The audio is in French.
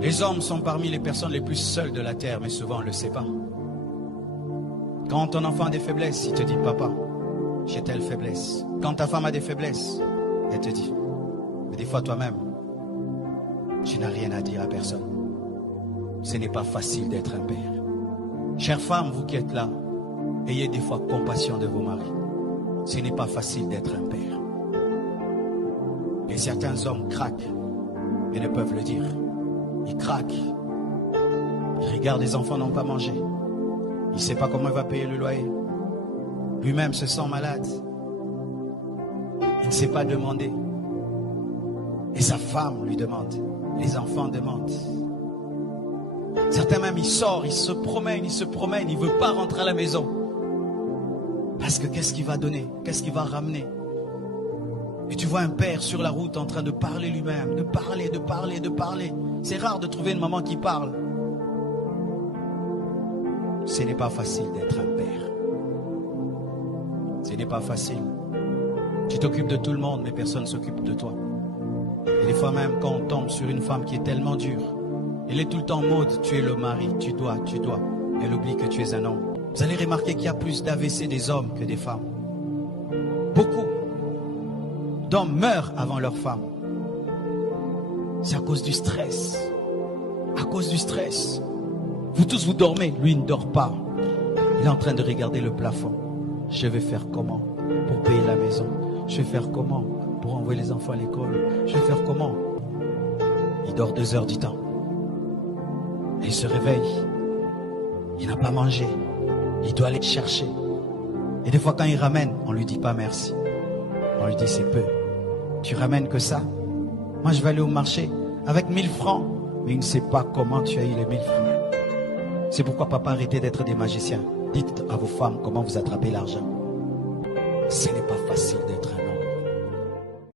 Les hommes sont parmi les personnes les plus seules de la terre, mais souvent on ne le sait pas. Quand ton enfant a des faiblesses, il te dit, papa, j'ai telle faiblesse. Quand ta femme a des faiblesses, elle te dit. Mais des fois toi-même, tu n'as rien à dire à personne. Ce n'est pas facile d'être un père. Chères femmes, vous qui êtes là, ayez des fois compassion de vos maris. Ce n'est pas facile d'être un père. Et certains hommes craquent, mais ne peuvent le dire. Ils craquent. Ils regardent les enfants n'ont pas mangé. Il ne sait pas comment il va payer le loyer. Lui-même se sent malade. Il ne sait pas demander. Et sa femme lui demande. Les enfants demandent. Certains même, il sort, il se promène, il ne veut pas rentrer à la maison. Parce que qu'est-ce qu'il va donner? Qu'est-ce qu'il va ramener? Et tu vois un père sur la route en train de parler lui-même, de parler. C'est rare de trouver une maman qui parle. Ce n'est pas facile d'être un père. Ce n'est pas facile. Tu t'occupes de tout le monde, mais personne ne s'occupe de toi. Et des fois même, quand on tombe sur une femme qui est tellement dure, elle est tout le temps en mode, tu es le mari, tu dois. Elle oublie que tu es un homme. Vous allez remarquer qu'il y a plus d'AVC des hommes que des femmes. Beaucoup d'hommes meurent avant leur femme. C'est à cause du stress. À cause du stress. Vous tous, vous dormez. Lui, il ne dort pas. Il est en train de regarder le plafond. Je vais faire comment pour payer la maison? Je vais faire comment pour envoyer les enfants à l'école? Je vais faire comment? Il dort 2 heures du temps. Et il se réveille. Il n'a pas mangé. Il doit aller chercher. Et des fois, quand il ramène, on ne lui dit pas merci. On lui dit c'est peu. Tu ramènes que ça? Moi, je vais aller au marché avec 1000 francs. Mais il ne sait pas comment tu as eu les 1000 francs. C'est pourquoi papa, arrêtez d'être des magiciens. Dites à vos femmes comment vous attrapez l'argent. Ce n'est pas facile d'être